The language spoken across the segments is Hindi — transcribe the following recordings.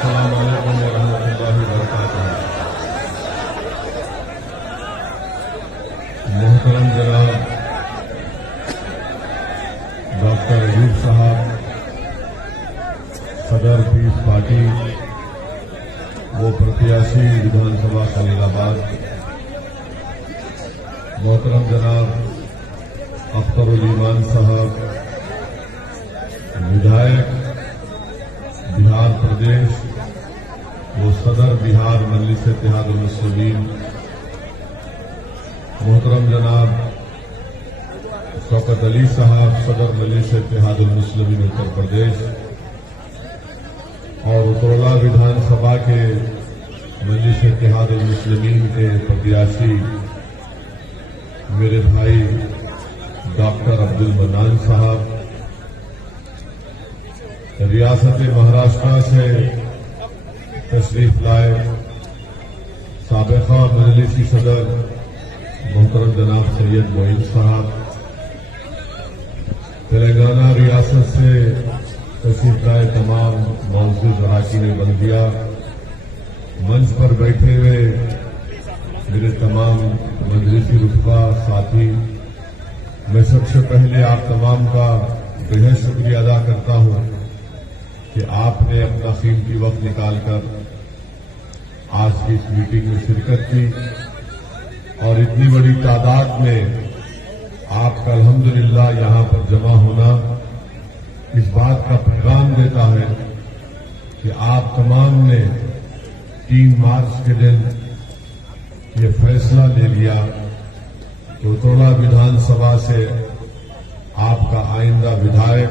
अस्सलाम वालेकुम वरहमतुल्लाहि वबरकातुहू। मोहतरम जनाब डॉक्टर अयूब साहब, सदर पीस पार्टी वो प्रत्याशी विधानसभा खलीलाबाद, मोहतरम जनाब अख्तरुल ईमान साहब, विधायक बिहार प्रदेश वो सदर बिहार मजलिस इत्तेहादुल मुस्लिमीन, मोहतरम जनाब शौकत अली साहब, सदर मजलिस इत्तेहादुल मुस्लिमीन उत्तर प्रदेश और उत्तरला विधानसभा के मजलिस इत्तेहादुल मुस्लिमीन के प्रत्याशी मेरे भाई डॉक्टर अब्दुल मन्नान साहब, रियासत महाराष्ट्र से तशरीफ लाए साबिक़ा मजलिसी सदर मोहतरम जनाब सैयद मोइन साहब, तेलंगाना रियासत से तशरीफ लाए तमाम मौजूद अराकीन बल्दिया, मंच पर बैठे हुए मेरे तमाम मजलिसी रुतबा साथी, मैं सबसे पहले आप तमाम का बेहद शुक्रिया अदा करता हूं कि आपने अपना कीमती वक्त निकालकर आज की इस मीटिंग में शिरकत की और इतनी बड़ी तादाद में आपका अल्हम्दुलिल्लाह यहां पर जमा होना इस बात का पैगाम देता है कि आप तमाम ने 3 मार्च के दिन ये फैसला ले लिया तो उत्तरला विधानसभा से आपका आइंदा विधायक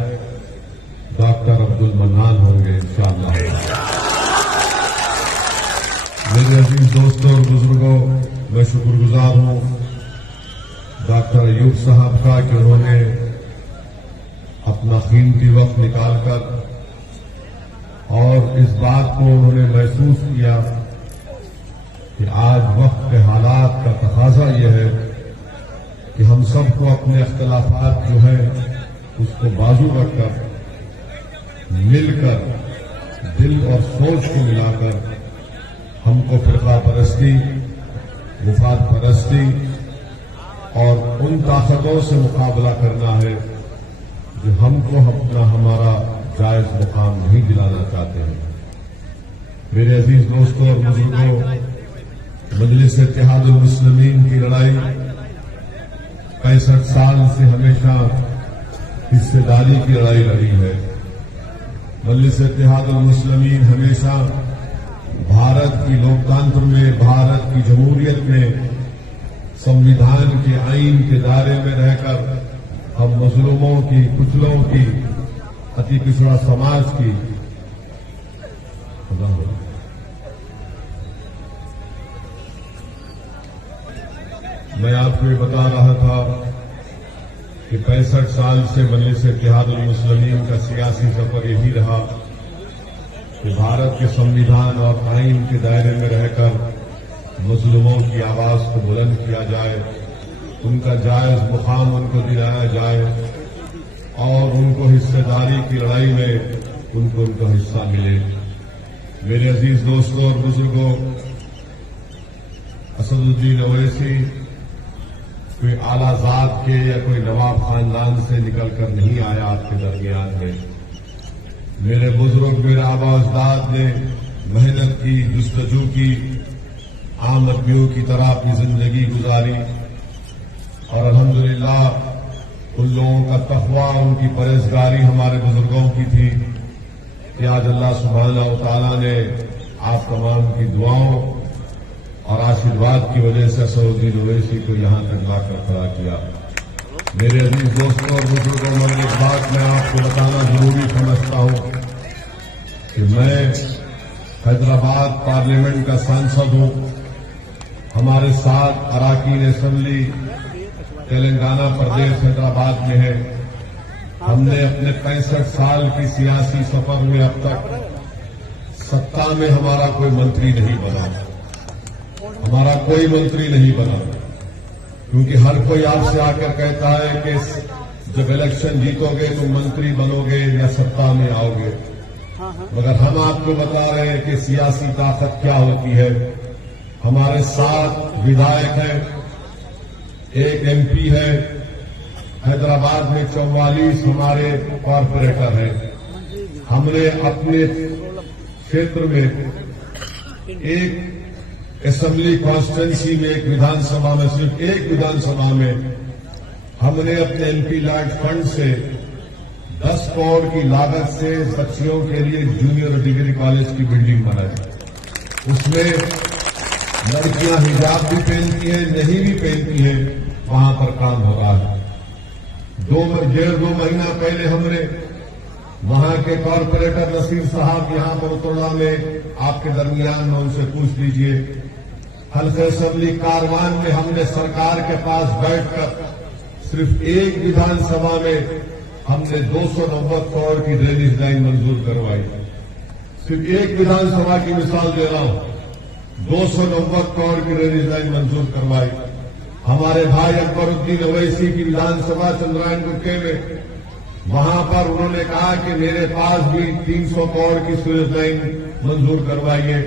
डॉक्टर अब्दुल मन्नान होंगे इंशाअल्लाह। मेरे अजीज दोस्तों और बुजुर्गों, मैं शुक्रगुजार हूं डॉक्टर अयूब साहब का कि उन्होंने अपना कीमती वक्त निकालकर और इस बात को उन्होंने महसूस किया कि आज वक्त के हालात का तकाजा यह है कि हम सबको अपने अख्तिलाफात जो है उसको बाजू रखकर मिलकर दिल और सोच को मिलाकर हमको फिरका परस्ती, मुफाद परस्ती और उन ताकतों से मुकाबला करना है जो हमको अपना हमारा जायज मुकाम नहीं दिलाना चाहते हैं। मेरे अजीज दोस्तों और बुजुर्गों, मजलिस इत्तेहादुल मुस्लिमीन की लड़ाई 65 साल से हमेशा हिस्सेदारी की लड़ाई लड़ी है। मजलिस इत्तेहादुल मुस्लिमीन हमेशा भारत की लोकतंत्र में, भारत की जमहूरियत में संविधान के आईन के दायरे में रहकर हम मजलूमों की, कुचलों की, अति पिछड़ा समाज की मैं आपको ये बता रहा था कि 65 साल से मजलिस इत्तेहादुल मुस्लिमीन का सियासी सफर यही रहा कि भारत के संविधान और आईन के दायरे में रहकर मजलूमों की आवाज को बुलंद किया जाए, उनका जायज मुकाम उनको दिलाया जाए और उनको हिस्सेदारी की लड़ाई में उनको उनका हिस्सा मिले। मेरे अजीज दोस्तों और बुजुर्गों, असदुद्दीन ओवैसी कोई आला जात के या कोई नवाब खानदान से निकलकर नहीं आया आपके दरमियान में। मेरे बुजुर्ग, मेरे आबा अजदाद ने मेहनत की, जुस्तजू की, आम आदमियों की तरह अपनी जिंदगी गुजारी और अल्हम्दुलिल्लाह उन लोगों का तकवा, उनकी परहेजगारी हमारे बुजुर्गों की थी कि आज अल्लाह सुब्हानहू तआला ने आप तमाम की दुआओं और आशीर्वाद की वजह से असदुद्दीन ओवैसी को यहां तक लाकर खड़ा किया। मेरे अजीज दोस्तों और बुजुर्गों, मगर एक बात मैं आपको बताना जरूरी समझता हूं कि मैं हैदराबाद पार्लियामेंट का सांसद हूं। हमारे 7 अराकीन असेंबली तेलंगाना प्रदेश हैदराबाद में है। हमने अपने 65 साल की सियासी सफर में अब तक सत्ता में हमारा कोई मंत्री नहीं बना, हमारा कोई मंत्री नहीं बना, क्योंकि हर कोई आपसे आकर कहता है कि जब इलेक्शन जीतोगे तो मंत्री बनोगे या सत्ता में आओगे। मगर हम आपको बता रहे हैं कि सियासी ताकत क्या होती है। हमारे 7 विधायक हैं, 1 MP है, हैदराबाद में 44 हमारे कॉरपोरेटर हैं। हमने अपने क्षेत्र में एक असेंबली कॉन्स्टिट्यूंसी में, एक विधानसभा में, सिर्फ एक विधानसभा में हमने अपने MP लैंड फंड से 10 करोड़ की लागत से बच्चियों के लिए जूनियर डिग्री कॉलेज की बिल्डिंग बनाई। उसमें लड़कियां हिजाब भी पहनती हैं, नहीं भी पहनती हैं, वहां पर काम हो रहा है। 1.5-2 महीना पहले हमने वहां के कॉरपोरेटर नसीर साहब यहां पर उतरला में आपके दरमियान में, उनसे पूछ लीजिए। हल्के असेंबली कारवान में हमने सरकार के पास बैठकर सिर्फ एक विधानसभा में हमने 290 करोड़ की ड्रेनेज लाइन मंजूर करवाई। सिर्फ एक विधानसभा की मिसाल दे रहा हूं, 290 करोड़ की ड्रेनेज लाइन मंजूर करवाई। हमारे भाई अकबरुद्दीन ओवैसी की विधानसभा चंद्रायनपुर में, वहां पर उन्होंने कहा कि मेरे पास भी 300 करोड़ की सीवेज लाइन मंजूर करवाइए।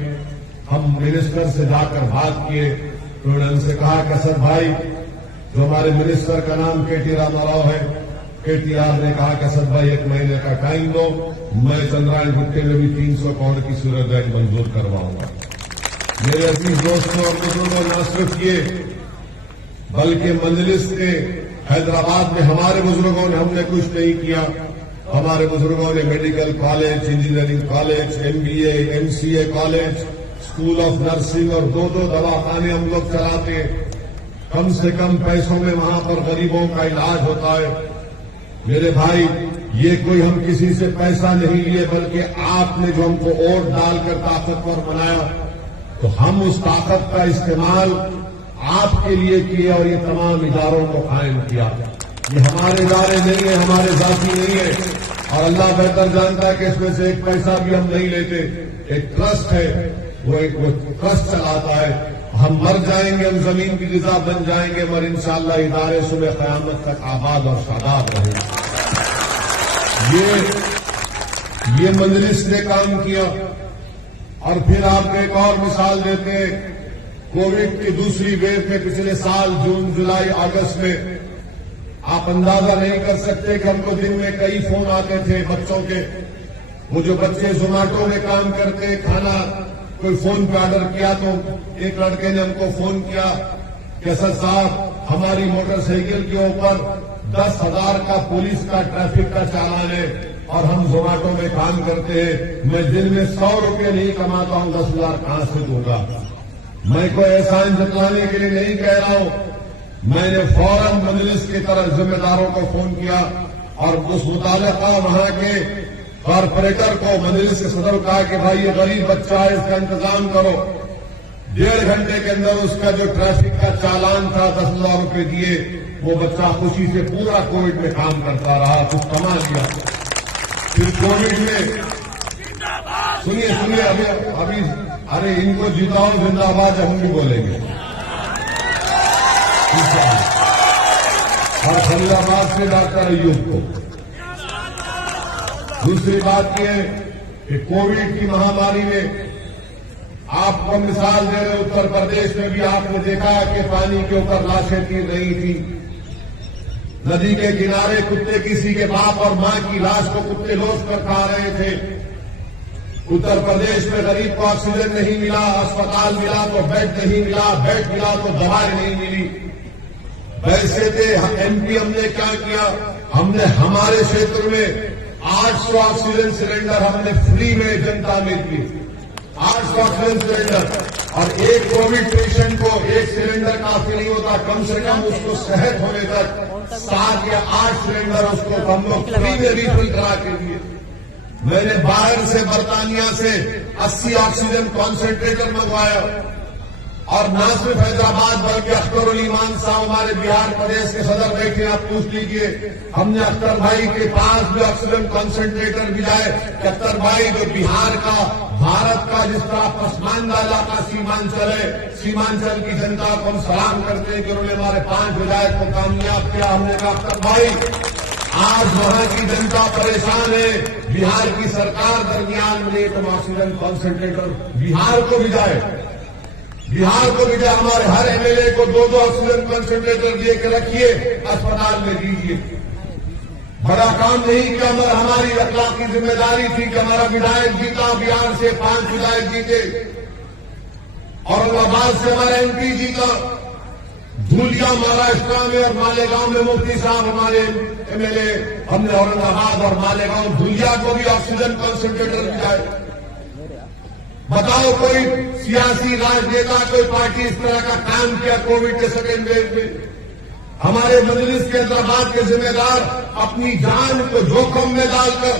हम मिनिस्टर से जाकर बात किए तो उन्होंने उनसे कहा कि असद भाई, जो हमारे मिनिस्टर का नाम KT रामाराव है, KTR ने कहा कि असद भाई 1 महीने का टाइम दो, मैं चंद्रायनपुर में भी 300 करोड़ की सीवेज लाइन मंजूर करवाऊंगा। मेरे अजीज दोस्तों और बुजुर्गों, न सिर्फ ये बल्कि मजलिस ने हैदराबाद में हमारे बुजुर्गों ने, हमने कुछ नहीं किया, हमारे बुजुर्गों ने medical college, engineering college, MBA, MCA college, school of nursing और 2-2 दवाखाने हम लोग चलाते हैं। कम से कम पैसों में वहां पर गरीबों का इलाज होता है। मेरे भाई, ये कोई हम किसी से पैसा नहीं लिए, बल्कि आपने जो हमको वोट डालकर ताकतवर बनाया, तो हम उस ताकत का इस्तेमाल आपके लिए किए और ये तमाम इदारों को कायम किया। ये हमारे इदारे नहीं है, हमारे जाति नहीं है, और अल्लाह बेहतर जानता है कि इसमें से एक पैसा भी हम नहीं लेते। एक ट्रस्ट है, वो एक ट्रस्ट चलाता है। हम मर जाएंगे, हम जमीन की ग़िज़ा बन जाएंगे, मगर इंशाअल्लाह इदारे सुबह क़यामत तक आबाद और शादाब रहेंगे। ये मजलिस ने काम किया। और फिर आपको एक और मिसाल देते हैं, कोविड की दूसरी वेव में पिछले साल जून, जुलाई, अगस्त में आप अंदाजा नहीं कर सकते कि हमको दिन में कई फोन आते थे बच्चों के। वो जो बच्चे जोमेटो में काम करते, खाना कोई फोन पे ऑर्डर किया तो एक लड़के ने हमको फोन किया कि असद साहब, हमारी मोटरसाइकिल के ऊपर 10,000 का पुलिस का ट्रैफिक का चालान है और हम जोमेटो में काम करते हैं, मैं दिन में 100 रुपये नहीं कमाता हूं, 10,000 कहां से दूंगा। मैं कोई एहसान जतलाने के लिए नहीं कह रहा हूं, मैंने फौरन मजलिस की तरफ जिम्मेदारों को फोन किया और उस मुतालिका वहां के कॉरपोरेटर को, मजलिस के सदर को कहा कि भाई ये गरीब बच्चा है, इसका इंतजाम करो। 1.5 घंटे के अंदर उसका जो ट्रैफिक का चालान था 10,000 रुपये दिए, वो बच्चा खुशी से पूरा कोविड में काम करता रहा, कुछ कमा लिया। फिर कोविड में सुनिए अभी अरे इनको जिताओ जिंदाबाद हम भी बोलेंगे। और फरीदाबाद से डॉक्टर अय्यूब को। दूसरी बात यह है कि कोविड की महामारी में आपको मिसाल दे रहे, उत्तर प्रदेश में भी आपने देखा कि पानी के ऊपर लाशें गिर रही थी। नदी के किनारे कुत्ते किसी के बाप और मां की लाश को कुत्ते लोच कर खा रहे थे। उत्तर प्रदेश में गरीब को ऑक्सीजन नहीं मिला, अस्पताल मिला तो बेड नहीं मिला, बेड मिला तो दवाई नहीं मिली। वैसे थे MP हमने क्या किया, हमने हमारे क्षेत्र में 800 ऑक्सीजन सिलेंडर हमने फ्री में जनता में दिए। 800 ऑक्सीजन सिलेंडर, और एक कोविड पेशेंट को एक सिलेंडर काफी नहीं होता, कम से कम उसको सेहत होने तक 7 या 8 सिलेंडर उसको हम लोग फ्री में रिफिल करा के दिए। मैंने बाहर से, बर्तानिया से 80 ऑक्सीजन कॉन्सेंट्रेटर मंगवाया। और न सिर्फ हैदराबाद बल्कि अख्तर ईमान साहब हमारे बिहार प्रदेश के सदर बैठे, आप पूछ लीजिए, हमने अख्तर भाई के पास भी ऑक्सीजन कॉन्सेंट्रेटर भिजाए। अख्तर भाई जो बिहार का, भारत का जिस तरह पसमानदा इलाका सीमांचल है, सीमांचल की जनता को हम सलाम करते हैं कि उन्होंने हमारे 5 विधायक को कामयाब किया। हमने कहा अख्तर भाई आज वहां की जनता परेशान है। बिहार की सरकार दरमियान में एक ऑक्सीजन कॉन्सेंट्रेटर बिहार को भी जाए, हमारे हर एमएलए को 2-2 ऑक्सीजन कॉन्सेंट्रेटर दे के रखिए, अस्पताल में दीजिए। बड़ा काम नहीं किया, मगर हमारी अखलाकी जिम्मेदारी थी कि हमारा विधायक जीता, बिहार से 5 विधायक जीते, औरंगाबाद से हमारा एमपी जीता, धूलिया महाराष्ट्र में और मालेगांव में मुफ्ती साहब हमारे एमएलए। हमने औरंगाबाद और मालेगांव धूलिया को भी ऑक्सीजन कॉन्सेंट्रेटर दिया। बताओ कोई सियासी राजनेता, कोई पार्टी इस तरह का काम किया कोविड के सेकेंड वेव में? हमारे मजलिस के इंतजामात के जिम्मेदार अपनी जान को जोखिम में डालकर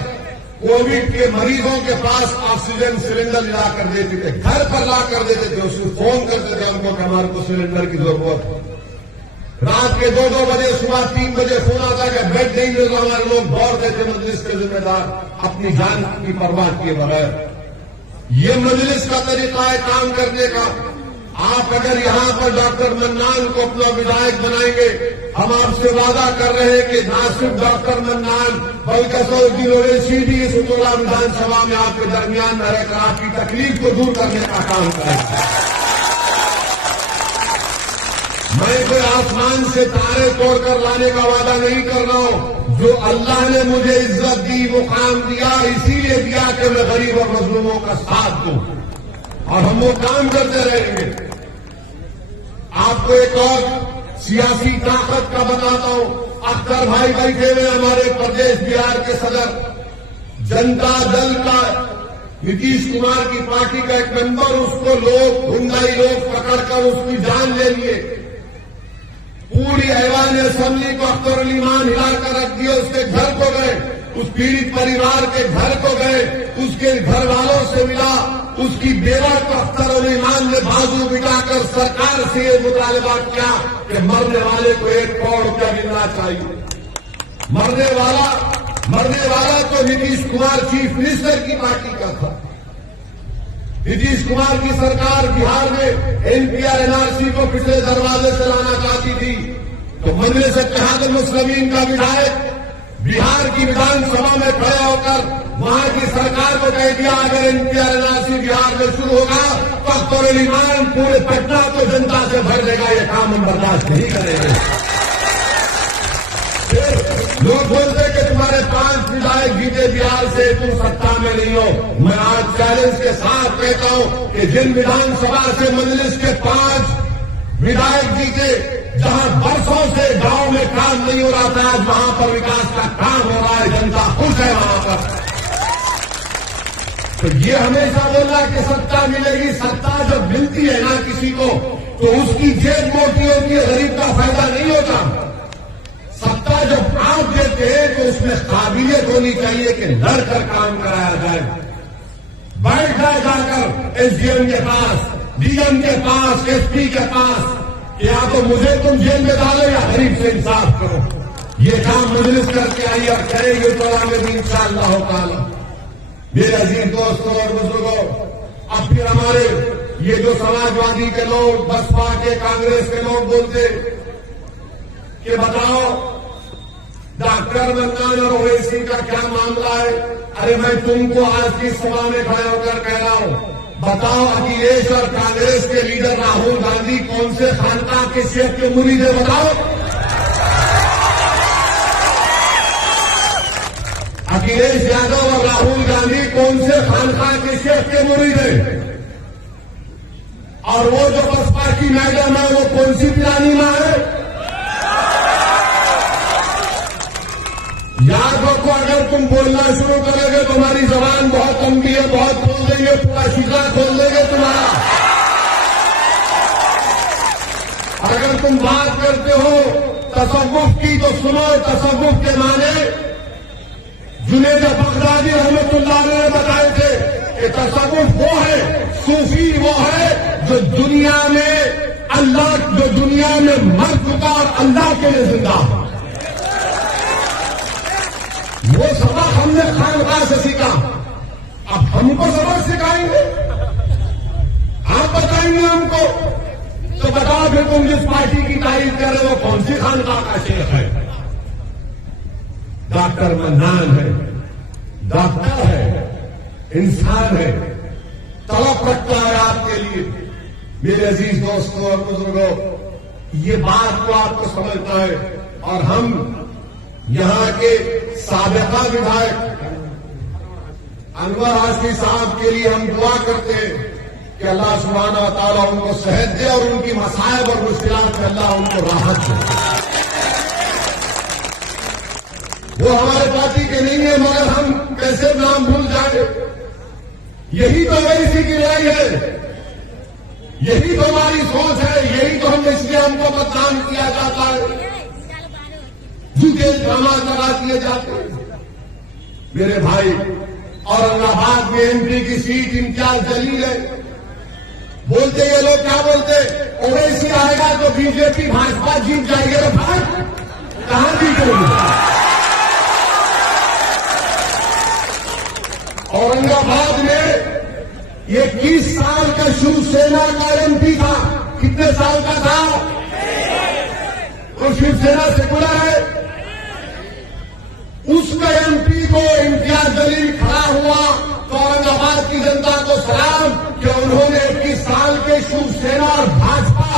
कोविड के मरीजों के पास ऑक्सीजन सिलेंडर ला कर देते थे, घर पर ला कर देते थे, उसको फोन करते थे हमको कि हमारे को सिलेंडर की जरूरत है। रात के 2-2 बजे, सुबह 3 बजे फोन आता कि बेड नहीं मिल रहा, हमारे लोग दौड़ते थे मजलिस के जिम्मेदार अपनी जान की परवाह किए बगैर। ये मजलिस का तरीका है काम करने का। आप अगर यहां पर डॉक्टर मन्नान को अपना विधायक बनाएंगे, हम आपसे वादा कर रहे हैं कि न सिर्फ डॉक्टर मन्नान बल्कि असदुद्दीन ओवैसी भी इस उतोला विधानसभा में आपके दरमियान में रहकर आपकी तकलीफ को दूर करने का काम करेंगे। मैं कोई आसमान से तारे तोड़कर लाने का वादा नहीं कर रहा हूं। जो अल्लाह ने मुझे इज्जत दी, मुकाम दिया, इसीलिए दिया कि मैं गरीब और मजलूमों का साथ दूं, और हम वो काम करते रहेंगे। आपको एक और सियासी ताकत का बताता हूं। अख्तर भाई बैठे हुए हमारे प्रदेश बिहार के सदर, जनता दल का नीतीश कुमार की पार्टी का एक मेंबर, उसको लोग गुंडाई लोग पकड़कर उसकी जान ले लिए। पूरी ऐवान असेंबली को अख्तर अली मान हिलाकर रख दिया। उसके घर को गए, उस पीड़ित परिवार के घर को गए, उसके घर वालों से मिला, उसकी बेवा को अख्तर अली मान ने बाजू बिठाकर सरकार से ये मुतालबा किया कि मरने वाले को 1 करोड़ रुपया मिलना चाहिए। मरने वाला तो नीतीश कुमार चीफ मिनिस्टर की पार्टी का था। नीतीश कुमार की सरकार बिहार में एनपीआर एनआरसी को पिछले दरवाजे से लाना चाहती थी, तो मजलिस इत्तेहाद मुस्लिमीन का विधायक बिहार की विधानसभा में खड़े होकर वहां की सरकार को कह दिया अगर एनपीआर एनआरसी बिहार में शुरू होगा तो अख्तर अली मान पूरे पटना को जनता से भर देगा। ये काम हम बर्दाश्त नहीं करेंगे। लोग बोलते कि तुम्हारे 5 विधायक जीते बिहार से, तुम सत्ता में नहीं हो। मैं आज चैलेंज के साथ कहता हूं कि जिन विधानसभा से मजलिस के 5 विधायक जीते, जहां बरसों से गांव में काम नहीं हो रहा था, आज वहां पर विकास का काम हो रहा है, जनता खुश है वहां पर। तो ये हमेशा बोलना कि सत्ता मिलेगी, सत्ता जब मिलती है ना किसी को तो उसकी जेब मोटी होती है, गरीब का फायदा नहीं होता। सत्ता जब आप देते हैं तो उसमें काबिलियत होनी चाहिए कि लड़कर काम कराया जाए। बैठ जाए जाकर एसडीएम के पास, डीएम के पास, एसपी के पास, या तो मुझे तुम जेल में डालो या गरीब से इंसाफ करो। ये काम मजलिस करके आई और करेंगे तो आगे भी इंशाअल्लाह ताला। मेरे अजीज दोस्तों और बुजुर्गों, अब फिर हमारे ये जो समाजवादी के लोग, बसपा के, कांग्रेस के लोग बोलते कि बताओ डॉक्टर मन्नान और ओवैसी का क्या मामला है। अरे मैं तुमको आज की सभा में खड़े होकर कह रहा हूं, बताओ अखिलेश और कांग्रेस के लीडर राहुल गांधी कौन से खानका के शेख के मुरीद है? बताओ। अखिलेश यादव और राहुल गांधी कौन से खानका के शेख के मुरीद है? और वो जो बसपा की मैडम है वो कौन सी पिरानी मां है? याद रखो, अगर तुम बोलना शुरू करोगे तो तुम्हारी जबान बहुत लंबी है, बहुत बोल देंगे, पूरा शीशा खोल देंगे तुम्हारा। अगर तुम बात करते हो तसव्वुफ की तो सुनो, तसव्वुफ के माने जुनैद बगदादी रहमतुल्लाह ने बताए थे कि तसव्वुफ वो है, सूफी वो है जो दुनिया में मर चुका और अल्लाह के लिए जिंदा है। वो सबक हमने खानकाह से सीखा, अब हमको सबक सिखाएंगे, आप बताएंगे हमको। तो बताओ फिर तुम जिस पार्टी की तारीफ कर रहे हो वो कौन सी खानकाह का शेख है? डॉक्टर मन्नान है, डॉक्टर है, इंसान है, तड़प रखता है आपके लिए। मेरे अजीज दोस्तों और बुजुर्गों, ये बात तो आपको समझना है। और हम यहां के साबिका विधायक अनवर हाशमी साहब के लिए हम दुआ करते हैं कि अल्लाह सुब्हानहू व तआला उनको सेहत दे और उनकी मसाइब और मुश्किलात से अल्लाह उनको राहत दे। वो हमारे पार्टी के नहीं है, मगर हम कैसे नाम भूल जाए। यही तो वैसी की लड़ाई है, यही तो हमारी सोच है, यही तो हम इसलिए हमको मतदान किया जाता है, झूठे ड्रामा करा दिए जाते हैं। मेरे भाई, औरंगाबाद में एमपी की सीट इम्तियाज जलील है। बोलते ये लोग क्या बोलते, ओवैसी आएगा तो बीजेपी भाजपा जीत जाएगी। अरे भाई, कहां जीतेगी? औरंगाबाद में 21 साल का शिवसेना का एमपी था। कितने साल का था? तो शिवसेना सेकुलर है। उसका एमपी को इम्तियाज जलील खड़ा हुआ तो औरंगाबाद की जनता को सलाम कि उन्होंने 21 साल के शिवसेना और भाजपा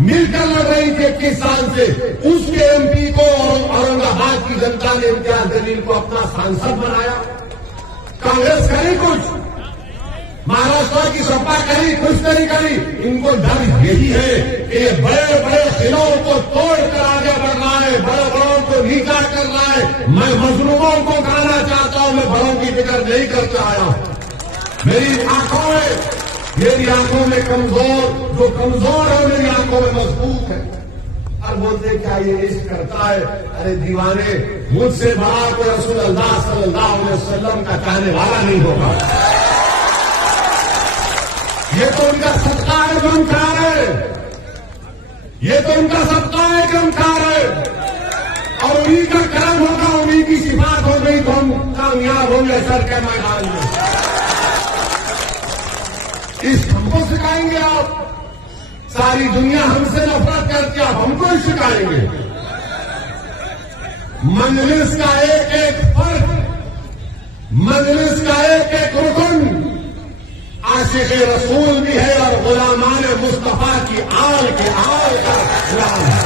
मिलकर लड़ रही थी 21 साल से। उसके एमपी को औरंगाबाद की जनता ने इम्तियाज जलील को अपना सांसद बनाया। कांग्रेस करी कुछ, महाराष्ट्र की सपा करी, कुछ नहीं करी। इनको डर यही है कि ये बड़े बड़े जिलों को तोड़कर आगे बढ़ रहा है, बड़े बड़ों को नीचा कर रहा है। मैं मजलूमों को गाना चाहता हूं, मैं बड़ों की फिक्र नहीं करके आया हूं। मेरी आंखों में कमजोर, जो कमजोर है मेरी आंखों में मजबूत है। और बोलते क्या ये इश्क करता है? अरे दीवाने, मुझसे बड़ा कोई रसूल अल्लाह सल्लल्लाहु अलैहि वसल्लम का चाहने वाला नहीं होगा। ये तो उनका सत्ता है जो हम खा रहे हैं, ये तो उनका सत्ता है जो हम खा रहे हैं। और उन्हीं का कर्म होगा, उन्हीं की सिफात हो गई तो हम कामयाब होंगे सर के मैदान में। इस हमको सिखाएंगे आप? सारी दुनिया हमसे नफरत करके आप हमको ही सिखाएंगे? मजलिस का एक एक फर्क, मजलिस का एक एक रुकन आशिक़ रसूल भी है और गुलामान मुस्तफा की आल के आल का गुलाम है।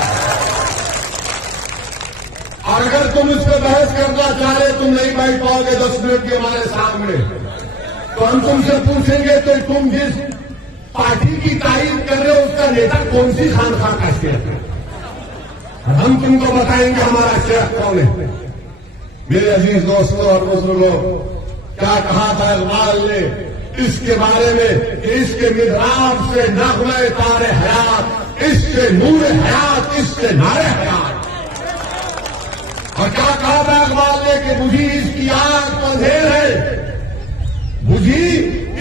और अगर तुम इस पर बहस करना चाह रहे, तुम नहीं बैठ पाओगे 10 मिनट के हमारे सामने, तो हम तुमसे पूछेंगे तो तुम जिस पार्टी की तारीफ कर रहे हो उसका नेता कौन सी खानखा का शेख है? हम तुमको बताएंगे हमारा शेख कौन है। मेरे अजीज दोस्तों और बुजुर्गों, क्या कहा था इकबाल ने इसके बारे में कि इसके मिदराब से नग़्मे तारे हयात, इससे नूर हयात, इससे नारे हयात। और क्या कहा था इकबाल ने कि बुझी इसकी आग तो अंधेर है, बुझी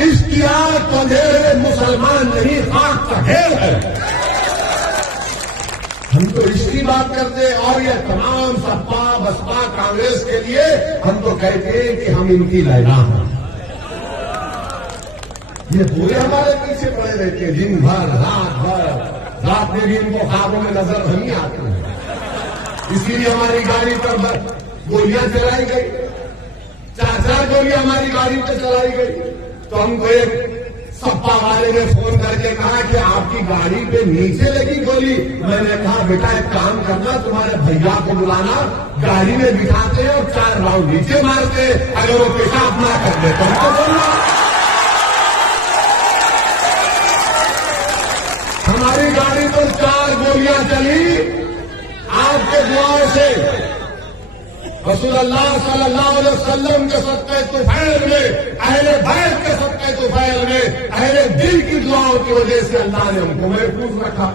इसकी आग तो अंधेर है, मुसलमान नहीं खाक का ढेर है। हम तो इसकी बात करते और ये तमाम सपा बसपा कांग्रेस के लिए हम तो कहते हैं कि हम इनकी लैला हैं। ये पूरे हमारे पीछे पड़े रहते हैं दिन भर, रात भर। रात में भी इनको ख्वाबों में नजर नहीं आते हैं। इसीलिए हमारी गाड़ी पर गोलियां चलाई गई, 4 गोलियां हमारी गाड़ी पर चलाई गई। तो हमको एक सपा वाले ने फोन करके कहा कि आपकी गाड़ी पे नीचे लगी गोली। मैंने कहा बेटा एक काम करना, तुम्हारे भैया को बुलाना, गाड़ी में बिठाते हैं और 4 राउंड नीचे मारते हैं। अगर वो पेशाब ना कर दे तो हमको बोलना। हमारी गाड़ी पर 4 गोलियां चली आपके दुआओं से। रसूलुल्लाह सल्लल्लाहु अलैहि वसल्लम के सदक़े तुफैल में, अहले बैत के सदक़े तुफैल में, अहले दिल की दुआओं की वजह से अल्लाह ने हमको महफूज रखा।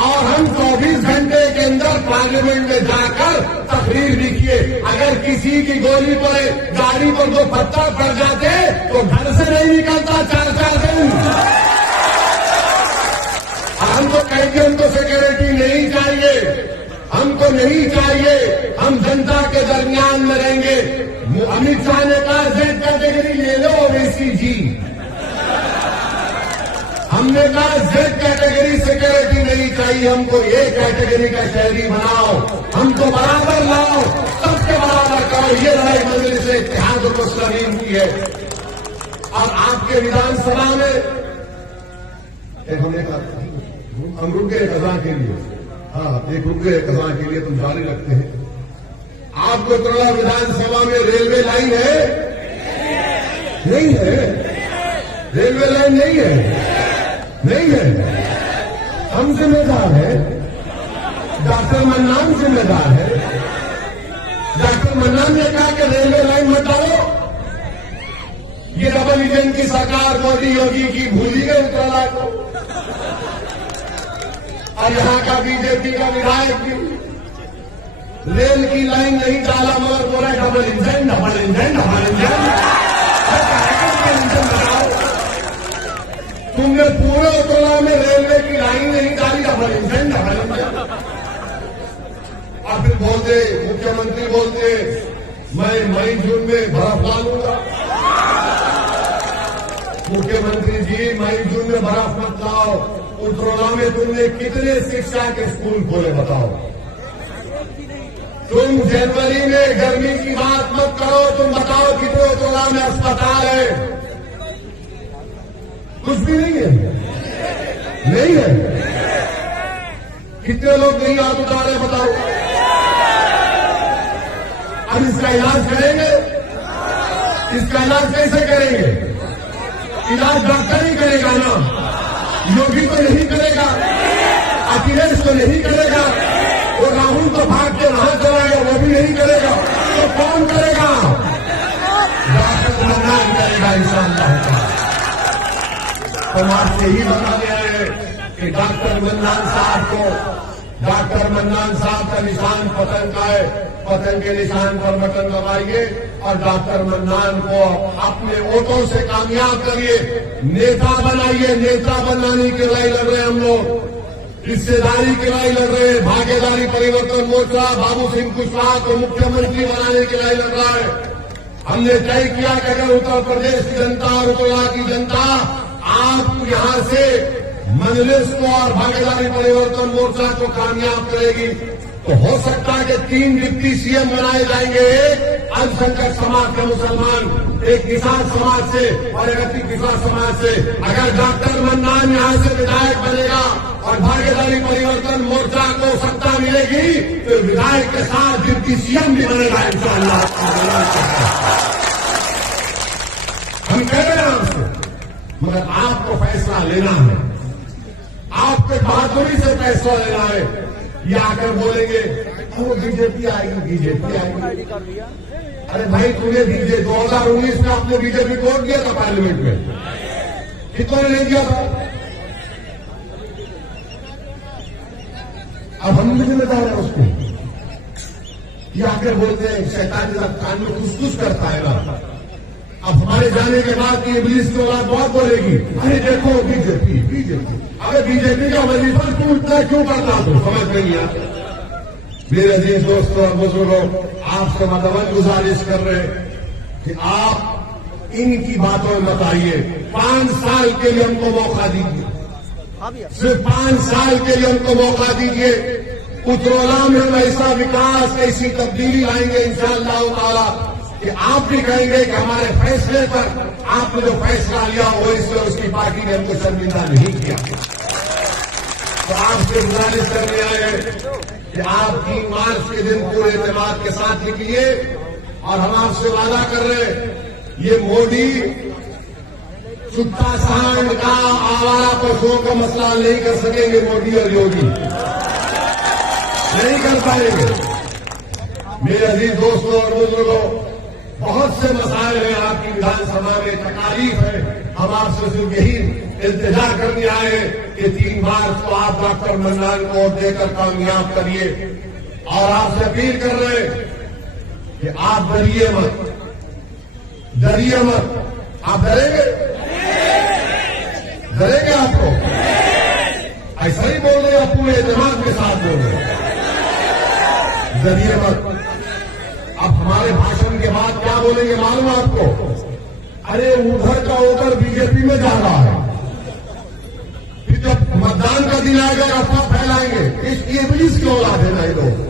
और हम 24 घंटे के अंदर पार्लियामेंट में जाकर तकरीर भी किए। अगर किसी की गोली पर गाड़ी पर 2 पत्थर पड़ जाते तो घर से नहीं निकलता 4-4 दिन। हमको कहेंगे हमको सिक्योरिटी नहीं चाहिए, हमको नहीं चाहिए, हम जनता के दरमियान में रहेंगे। अमित शाह ने कहा जेड कैटेगरी ले लो ओवैसी जी। हमने कहा जेड कैटेगरी सिक्योरिटी नहीं चाहिए, हमको ए कैटेगरी का शहरी बनाओ, हमको बराबर लाओ, सब के बराबर करो, ये लड़ाई मजलिस इत्तेहाद और मुस्लिमीन की है। और आपके विधानसभा में हम रुक गए कज़ा के लिए, हाँ एक रुक गए कज़ा के लिए, तुम जारी रखते हैं। आपको कुरला विधानसभा में रेलवे लाइन है? नहीं है, रेलवे लाइन नहीं है, नहीं है। हम जिम्मेदार है, डॉक्टर मन्नान जिम्मेदार है। डॉक्टर मन्नान ने कहा कि रेलवे लाइन मत डालो। ये डबल इंजन की सरकार मोदी योगी की भूल ही गए उत्तराला को। और यहां का बीजेपी का विधायक भी रेल की लाइन नहीं डाला, मगर बोला double engine double engine double engine. तुमने पूरे उत्तराला में रेलवे की लाइन नहीं डाली, डबल इंजन डबल इंजन। और फिर बोलते मुख्यमंत्री बोलते मैं मई जून में बर्फ डालूंगा। मुख्यमंत्री जी मई जून में बर्फ मत लाओ। उत्तराला में तुमने कितने शिक्षा के स्कूल खोले बताओ। तुम जनवरी में गर्मी की बात मत करो, तुम बताओ कितने उत्तराला में अस्पताल है? कुछ भी नहीं है, नहीं है। कितने लोग नहीं हाथ उठा रहे बताओ। अब इसका इलाज करेंगे? इसका इलाज कैसे करेंगे? इलाज डॉक्टर ही करेगा ना, योगी तो नहीं करेगा, अखिलेश तो नहीं करेगा, और राहुल तो भाग के वहां चलाएगा, वो भी नहीं करेगा। तो कौन करेगा? डॉक्टर मन्नान करेगा इंशाअल्लाह। हम आपसे ही बता गया है कि डॉक्टर मन्नान साहब को, डॉक्टर मन्नान साहब का निशान पतंग का है, पतंग के निशान पर बटन दबाइए और डॉक्टर मन्नान को अपने वोटों से कामयाब करिए, नेता बनाइए। नेता बनाने की लड़ाई लड़ रहे हैं हम लोग, हिस्सेदारी की लड़ाई लड़ रहे हैं। भागीदारी परिवर्तन मोर्चा बाबू सिंह कुशवाहा को मुख्यमंत्री बनाने की लड़ाई लड़ रहा है। हमने तय किया कि अगर उत्तर प्रदेश की जनता और उत्तराला की जनता आप यहां से मजलिस को और भागीदारी परिवर्तन मोर्चा को कामयाब करेगी, तो हो सकता है कि 3 डिप्टी सीएम बनाए जाएंगे। एक अल्पसंख्यक समाज के मुसलमान, एक किसान समाज से और एक अति किसान समाज से। अगर डॉक्टर मन्नान यहां से विधायक बनेगा और भागीदारी परिवर्तन मोर्चा को सत्ता मिलेगी, तो विधायक के साथ डिप्टी सीएम भी बनेगा इंशाअल्लाह। हम कह रहे हैं आपसे, मगर आपको फैसला लेना है, आपको बहादुरी से फैसला लेना है। ये आकर बोलेंगे वो बीजेपी आएगी, बीजेपी आएगी। अरे भाई तुम्हें बीजेपी 2019 में आपने बीजेपी को वोट दिया था पार्लियामेंट में, कितनों ने नहीं दिया था? अब हम भी जिम्मेदार है उसको। ये आकर बोलते हैं शैतान जब कान में कुछ कुछ करता है ना। अब हमारे जाने के बाद की इब्लीस की औलाद बहुत बोलेगी, अरे देखो बीजेपी बीजेपी। अरे बीजेपी का वजीफा क्यों उठता क्यों करता तो समझ नहीं आता। मेरे अजीज दोस्तों और बुजुर्गों, आपसे मदद गुजारिश कर रहे कि आप इनकी बातों में मत आइए। 5 साल के लिए हमको मौका दीजिए, सिर्फ 5 साल के लिए हमको मौका दीजिए। उत्तराला में हम ऐसा विकास, ऐसी तब्दीली लाएंगे इंशाअल्लाह ताला कि आप भी कहेंगे कि हमारे फैसले पर आपने जो फैसला लिया वो इससे उसकी पार्टी ने हमको शर्मिंदा नहीं किया। तो आपसे गुजारिश करने आए हैं कि आप 3 मार्च के दिन पूरे एतमाद के साथ निकलिए। और हम आपसे वादा कर रहे हैं, ये मोदी सुट्टा सांड का आवारा पशुओं का मसला नहीं कर सकेंगे। मोदी और योगी नहीं कर पाएंगे। मेरे अजीज दोस्तों और बुजुर्गों, बहुत से मसाइल हैं आपकी विधानसभा में, तकलीफ है। हम आपसे सिर्फ यही इल्तिजा करने आए हैं कि 3 मार्च को आप डॉक्टर मन्नान को वोट देकर कामयाब करिए। और आपसे अपील कर रहे हैं कि आप डरिए मत, डरिए मत। आप डरेंगे? डरेंगे आपको? ऐसा ही बोल रहे, आप पूरे एतमाद के साथ बोल रहे, डरिए मत। अब हमारे भाषण के बाद क्या बोलेंगे मालूम आपको? अरे उधर का उधर बीजेपी में जा रहा है, फिर जब मतदान का दिन आएगा अफवाह फैलाएंगे। इसकी इब्लीस की औलाद है ना ये लोग।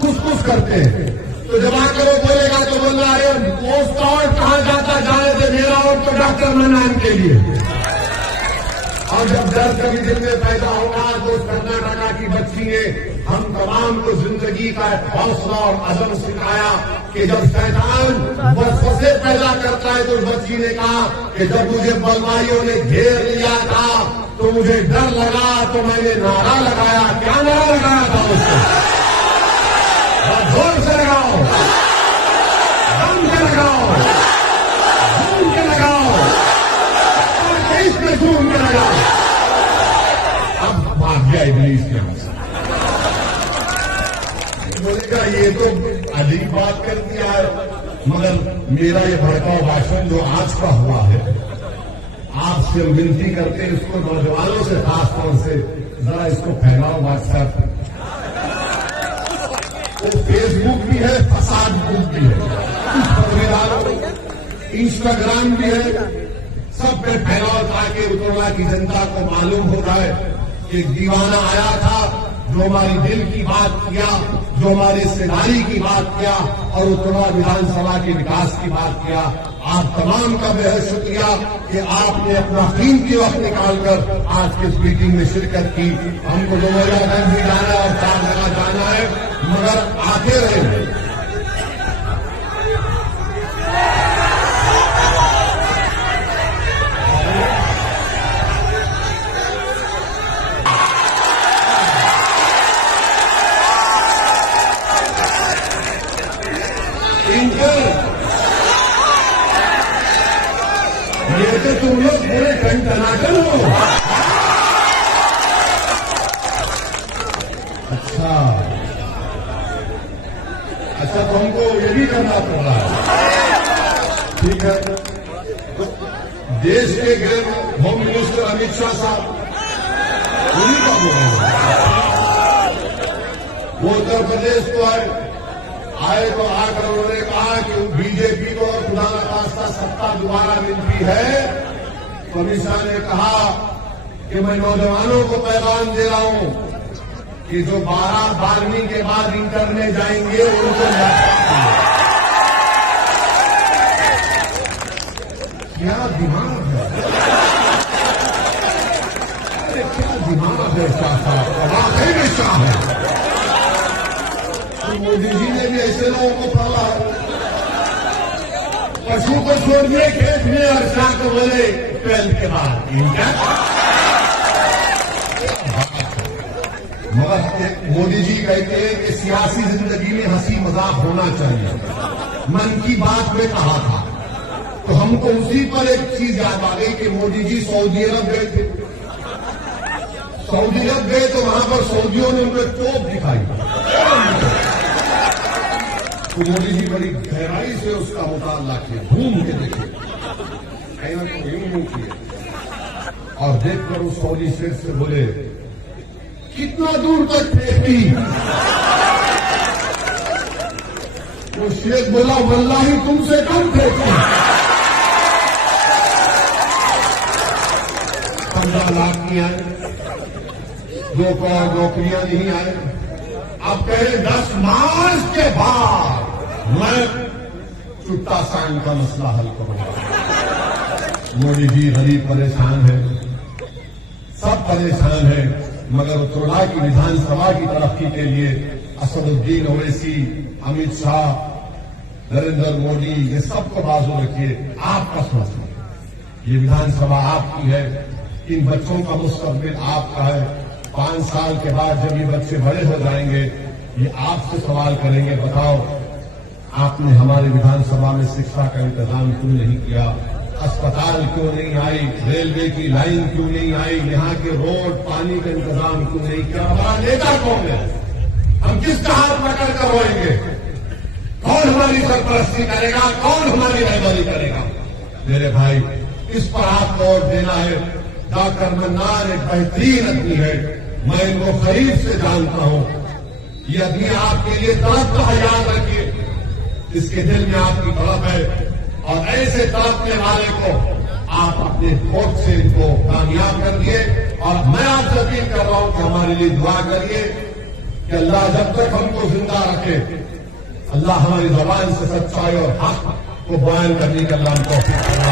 कुछ तहफ़्फ़ुज़ करते हैं। तो जब आकर वो बोलेगा तो बोलना, अरे पोस्ट और कहाँ जाता, जाने दे, मेरा और तो डॉक्टर बनना इनके लिए। और जब डर कभी दिल में पैदा होगा तो कर्नाटका की बच्ची ने हम तमाम को जिंदगी का एक हौसला और अज़म सिखाया कि जब शैतान वसवसे पैदा करता है, तो उस बच्ची ने कहा कि जब मुझे बलवाइयों ने घेर लिया था तो मुझे डर लगा, तो मैंने नारा लगाया। क्या नारा लगाया था उसको? जोर से लगाओ, दम के लगाओ, झूम के लगाओ, और देश में झूम के लगाओ। अब भाग गया इब्लीस के यहाँ से। बोलेगा ये तो अजीब बात कर दिया है, मगर मेरा ये भड़काऊ भाषण जो आज का हुआ है, आपसे विनती करते हैं इसको नौजवानों से, खासतौर से जरा इसको फैलाओ व्हाट्सएप, वो फेसबुक भी है, फसाद बुक भी है, उस पर भी डालो, इंस्टाग्राम भी है, सब पे फैलाओ ताकि उत्तरा की जनता को मालूम हो जाए कि एक दीवाना आया था जो हमारी दिल की बात किया, जो हमारी हिस्सेदारी की बात किया और उत्तरा विधानसभा के विकास की बात किया। आप तमाम का बेहद शुक्रिया कि आपने अपना कीमती वक्त निकालकर आज की इस मीटिंग में शिरकत की। हमको डुमरियागंज भी जाना है और 4 जगह जाना है, मगर आते रहे। ये तो तुम लोग पूरे टनाटन हो। अच्छा, तो हमको ये भी करना पड़ रहा है। ठीक है, देश के गृह होम मिनिस्टर अमित शाह साहब उन्हीं का बोल रहे हैं। वो उत्तर प्रदेश को आए तो आकर उन्होंने कहा कि बीजेपी को खुदा न खास्ता सत्ता दोबारा मिलती है, तो अमित शाह ने कहा कि मैं नौजवानों को पैगाम दे रहा हूं कि जो 12वीं के बाद इंटर में जाएंगे उनको क्या दिमाग है, अरे क्या दिमाग है शाह साहब का, वाकई में शाह है। मोदी जी ने भी ऐसे लोगों को पाला है। पशु को छोड़ दिए खेत में और शाह को बोले 12th के बाद इंटर। मगर मोदी जी कहते हैं कि सियासी जिंदगी में हंसी मजाक होना चाहिए। मन की बात में कहा था, तो हमको उसी पर एक चीज याद आ गई कि मोदी जी सऊदी अरब गए थे। सऊदी अरब गए तो वहां पर सऊदियों ने उनको तोप दिखाई, तो मोदी जी बड़ी गहराई से उसका मुताला किया, घूम के देखे, कहीं ना कहीं यूं किए और देखकर उस सऊदी शेख से बोले कितना दूर तक फेंकती। वो शेख बोला वल्लाही तुमसे कम फेंकती। 15 लाख की आए, 2 करोड़ नौकरियां नहीं आए। अब कहे 10 मार्च के बाद मैं चुट्टा साइन का मसला हल करूंगा। मोदी जी गरीब परेशान है, सब परेशान है, मगर उत्तरा की विधानसभा की तरक्की के लिए असदुद्दीन ओवैसी, अमित शाह, नरेंद्र मोदी, ये सबको बाजू रखिए। आपका सोचिए, ये विधानसभा आपकी है, इन बच्चों का मुस्तकबिल आपका है। 5 साल के बाद जब ये बच्चे बड़े हो जाएंगे, ये आपसे सवाल करेंगे, बताओ आपने हमारी विधानसभा में शिक्षा का इंतजाम क्यों नहीं किया, अस्पताल क्यों नहीं आई, रेलवे की लाइन क्यों नहीं आई, यहाँ के रोड पानी का इंतजाम क्यों नहीं किया। हमारा नेता कौन है, हम किसका हाथ पकड़ कर रोएंगे, कौन हमारी सरपरस्ती करेगा, कौन हमारी रहबरी करेगा। मेरे भाई, इस पर आपको वोट देना है। डॉक्टर मन्नार एक बेहतरीन आदमी है, मैं इनको करीब से जानता हूं। ये आदमी आपके लिए तड़प का याद रखिए, इसके दिल में आपकी तड़प है, और ऐसे तड़पने वाले को आप अपने वोट से इनको कामयाब कर दिए। और मैं आपसे अपील कर रहा हूं कि हमारे लिए दुआ करिए। कि अल्लाह जब तक हमको जिंदा रखे, अल्लाह हमारी जबान से सच्चाई और हक को बयान करने का अल्लाह हमको